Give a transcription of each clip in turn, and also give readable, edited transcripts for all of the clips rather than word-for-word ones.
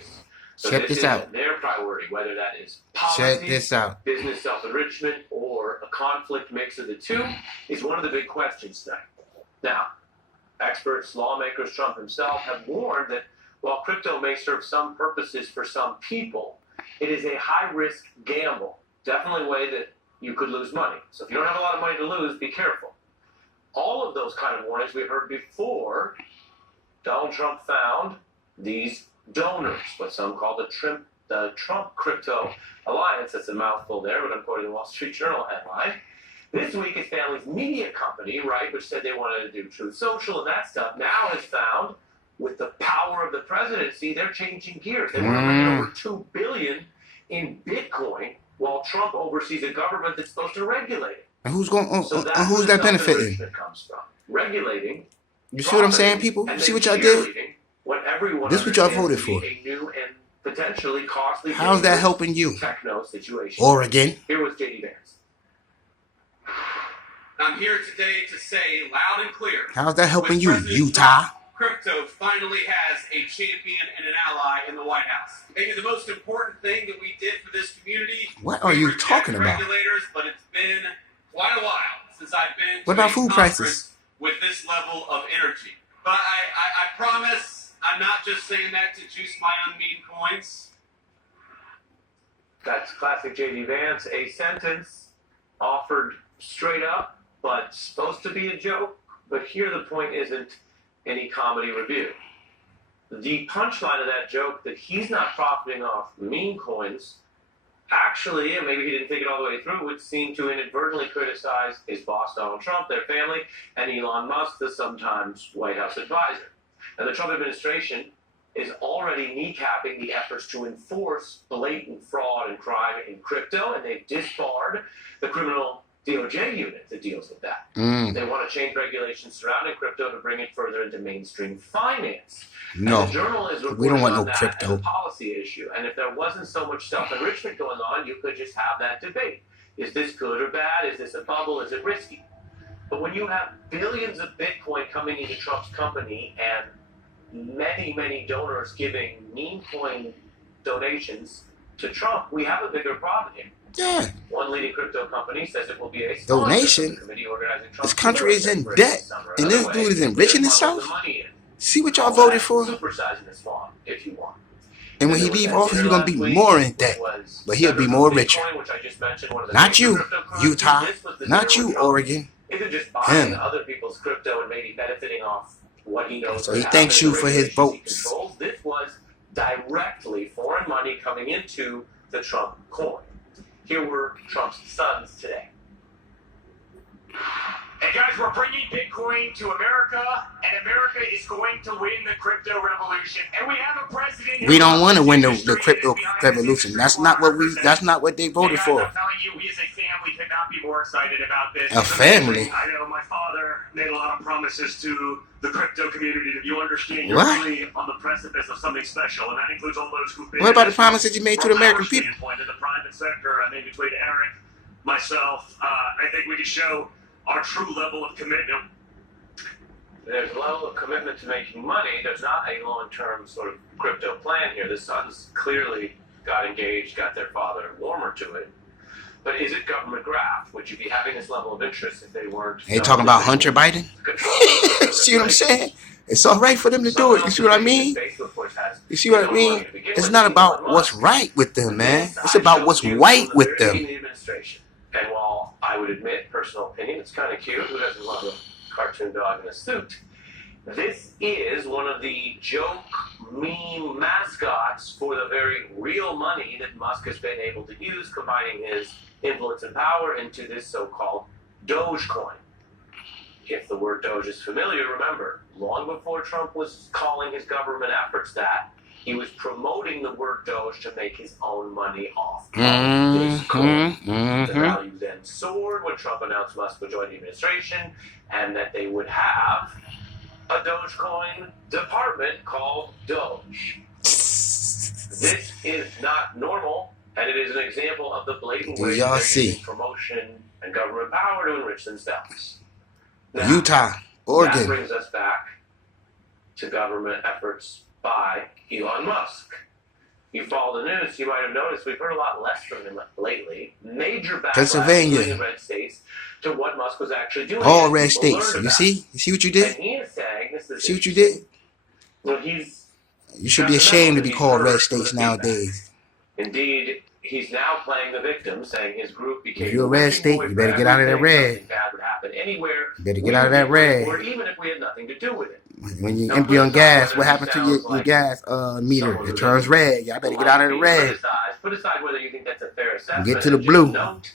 Vegas. So Check this out. Their priority, whether that is Check policy, this out. business self-enrichment, or a conflict mix of the two, is one of the big questions tonight. Now, experts, lawmakers, Trump himself have warned that while crypto may serve some purposes for some people, it is a high-risk gamble. Definitely a way that you could lose money. So if you don't have a lot of money to lose, be careful. All of those kind of warnings we've heard before. Donald Trump found these donors, what some call the Trump Crypto Alliance. That's a mouthful there, but I'm quoting the Wall Street Journal headline. This week, his family's media company, right, which said they wanted to do Truth Social and that stuff, now has found, with the power of the presidency, they're changing gears. They want to bring in over $2 billion in Bitcoin, while Trump oversees a government that's supposed to regulate it. And who's going? So who's that benefiting? Comes from regulating. You see what I'm saying, people? You see what y'all did? This is what y'all voted for. A new and potentially costly. How's that helping you? Techno situation. Oregon. Here was JD Vance. I'm here today to say loud and clear. How's that helping you, Utah? Crypto finally has a champion and an ally in the White House. Maybe the most important thing that we did for this community. What are you talking about? Regulators, but it's been quite a while since I've been. What about food prices? With this level of energy. But I promise I'm not just saying that to juice my unmean coins. That's classic JD Vance. A sentence offered straight up, but supposed to be a joke. But here the point isn't any comedy review. The punchline of that joke that he's not profiting off meme coins, actually, and maybe he didn't think it all the way through, would seem to inadvertently criticize his boss, Donald Trump, their family, and Elon Musk, the sometimes White House advisor. And the Trump administration is already kneecapping the efforts to enforce blatant fraud and crime in crypto, and they've disbarred the criminal DOJ unit that deals with that. They want to change regulations surrounding crypto to bring it further into mainstream finance. No, the Journal is we don't want no that crypto. as a policy issue. And if there wasn't so much self-enrichment going on, you could just have that debate. Is this good or bad? Is this a bubble? Is it risky? But when you have billions of Bitcoin coming into Trump's company and many, many donors giving meme coin donations to Trump, we have a bigger problem here. Yeah. One leading crypto company says it will be a donation. Committee organizing this country is in debt, and this dude is enriching himself. See what y'all voted for? Supersizing this farm, if you want. And when he leave office, he's gonna be more in debt, but he'll be more richer. Not you, Utah. Not you, Oregon. Just buying other people's crypto and maybe benefiting off what he knows. So he thanks you for his votes. This was directly foreign money coming into the Trump coin. Here were Trump's sons today. Hey guys, we're bringing Bitcoin to America, and America is going to win the crypto revolution. And we have a president. We don't want to win the crypto revolution. That's not what we. That's not what they voted for. I'm telling you, we as a family could not be more excited about this. A family. I know my father made a lot of promises to the crypto community. That you understand, you're What? really on the precipice of something special, and that includes all those who've been. What about the promises you made to the American people? In the private sector, I think between Eric, myself, I think we can show our true level of commitment. There's a level of commitment to making money. There's not a long-term sort of crypto plan here. The sons clearly got engaged, got their father warmer to it. But is it government graft? Would you be having this level of interest if they weren't? They talking about Hunter Biden? See what I'm saying? It's all right for them to do it. You see what I mean? You see what I mean? It's not about what's right with them, man. It's about what's white with them. And while I would admit, personal opinion, it's kind of cute. Who doesn't love a cartoon dog in a suit? This is one of the joke meme mascots for the very real money that Musk has been able to use, combining his influence and power into this so-called Dogecoin. If the word Doge is familiar, remember, long before Trump was calling his government efforts that, he was promoting the word Doge to make his own money off this coin. The value then soared when Trump announced Musk would join the administration and that they would have a Dogecoin department called Doge. This is not normal, and it is an example of the blatant way y'all they're see? using promotion and government power to enrich themselves. Now, Utah, Oregon. that brings us back to government efforts by Elon Musk. you follow the news, you might have noticed we've heard a lot less from him lately. Major backlash Pennsylvania. in red states to what Musk was actually doing. All red states. You see? You see what you did? And he is saying, this is See what you did? well, You should be ashamed to be called red states nowadays. Indeed, he's now playing the victim, saying his group became. If you're a red state, you better get out of that red. Something bad would happen anywhere. You better get out of that red. Or even if we had nothing to do with it. When you empty on gas, what happens to your gas meter? It turns red. Y'all better get out of the red. Put aside whether you think that's a fair assessment. Get to the just blue. Note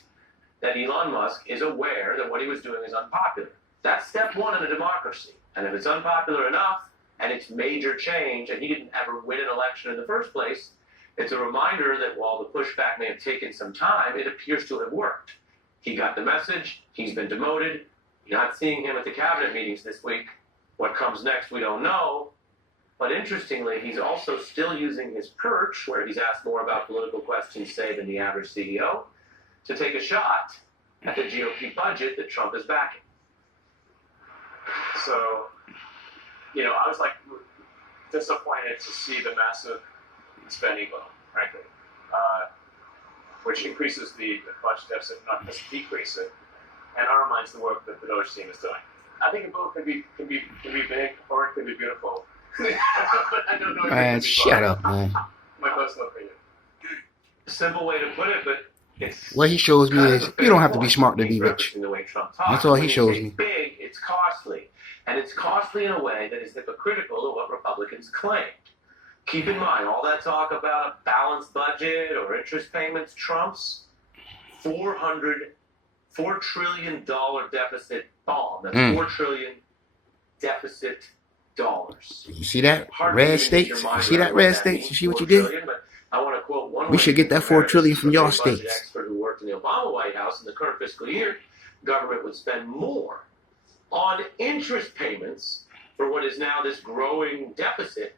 that Elon Musk is aware that what he was doing is unpopular. That's step one in a democracy. And if it's unpopular enough, and it's major change, and he didn't ever win an election in the first place, it's a reminder that while the pushback may have taken some time, it appears to have worked. He got the message. He's been demoted. You're not seeing him at the cabinet meetings this week. What comes next, we don't know. But interestingly, he's also still using his perch, where he's asked more about political questions, say, than the average CEO, to take a shot at the GOP budget that Trump is backing. So, I was like disappointed to see the massive spending bill, frankly, which increases the budget deficit, not just decrease it, and undermines the work that the Doge team is doing. I think a bill can be big or it can be beautiful. But I don't know. Man, shut up, man. My personal opinion. Simple way to put it, but it's What he shows me is you don't have to be smart to be rich. The way Trump talks. That's all he When you shows say me. Big, it's costly, and it's costly in a way that is hypocritical of what Republicans claimed. Keep in mind, all that talk about a balanced budget or interest payments trumps $4 trillion deficit bomb. That's $4 trillion deficit dollars. You see that? Red states? You see that, red states? You see what you did? I want to quote one. We should get that $4 trillion from y'all states. Expert who worked in the Obama White House in the current fiscal year, government would spend more on interest payments for what is now this growing deficit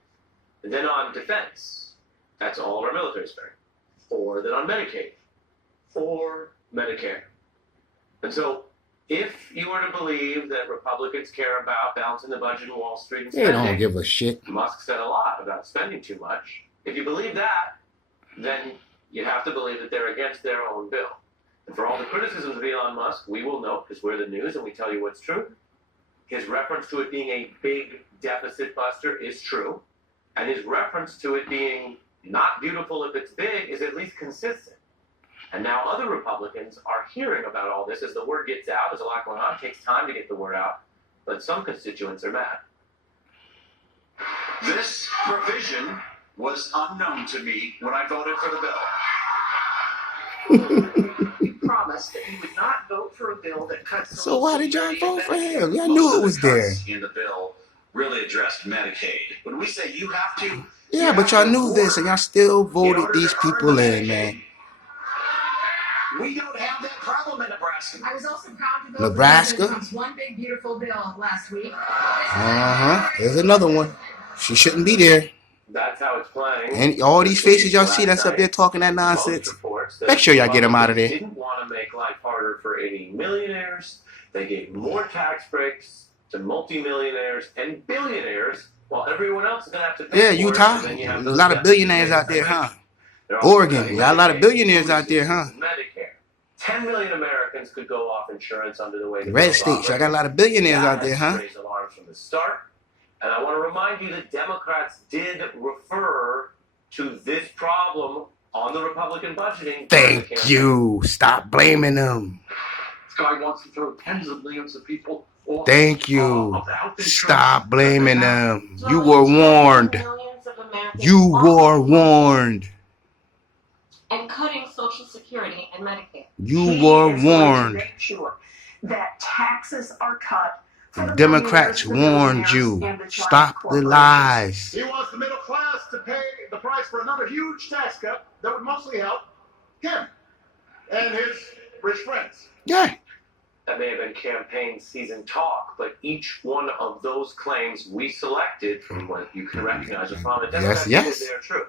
than on defense. That's all our military spending. Or than on Medicaid. Or Medicare. And so, if you were to believe that Republicans care about balancing the budget in Wall Street and They spending, don't give a shit. Musk said a lot about spending too much. If you believe that, then you have to believe that they're against their own bill. And for all the criticisms of Elon Musk, we will note, because we're the news and we tell you what's true, his reference to it being a big deficit buster is true. And his reference to it being not beautiful if it's big is at least consistent. And now other Republicans are hearing about all this as the word gets out. There's a lot going on. It takes time to get the word out. But some constituents are mad. This provision was unknown to me when I voted for the bill. You promised that you would not vote for a bill that cuts. So why did y'all vote for him? Y'all knew it was there. In the bill really addressed Medicaid. When we say you have to. Yeah, but y'all knew this and y'all still voted these people in, man. We don't have that problem in Nebraska. I was also proud to vote Nebraska? for Trump's one big beautiful bill last week. There's another one. She shouldn't be there. That's how it's playing. And all these faces y'all see that's up there talking that nonsense, make sure y'all get them out of there. Didn't want to make life harder for any millionaires. They gave more tax breaks to multimillionaires and billionaires, while everyone else is going to have to pay Yeah, for Utah. it. And then you have There's a those lot of guys billionaires who out there, pay huh? They're also Oregon, cutting you got a lot of Medicaid, billionaires out there, huh? Medicare. 10 million Americans could go off insurance under the way the Red bill's states, y'all offered. got a lot of billionaires That out there, has huh? raised alarms from the start. And I want to remind you that Democrats did refer to this problem on the Republican budgeting. Thank you. Stop blaming them. This guy wants to throw tens of millions of people off. Thank you. Of the health insurance. Stop blaming them. You were warned. You were warned. And cutting Social Security and Medicare. You were warned. Make sure that taxes are cut. for the Democrats millionaires, the warned billionaires, you. and the giant Stop the corporations. lies. He wants the middle class to pay the price for another huge tax cut that would mostly help him and his rich friends. Yeah. That may have been campaign season talk, but each one of those claims we selected from what you can recognize are from the Democrats, yes. they're true.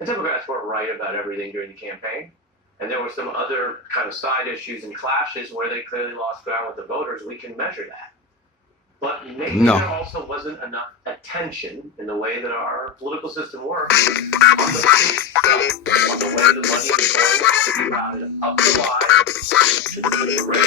The Democrats weren't right about everything during the campaign, and there were some other kind of side issues and clashes where they clearly lost ground with the voters. We can measure that. But maybe No. there also wasn't enough attention in the way that our political system works on the the money is going to be routed up the line to the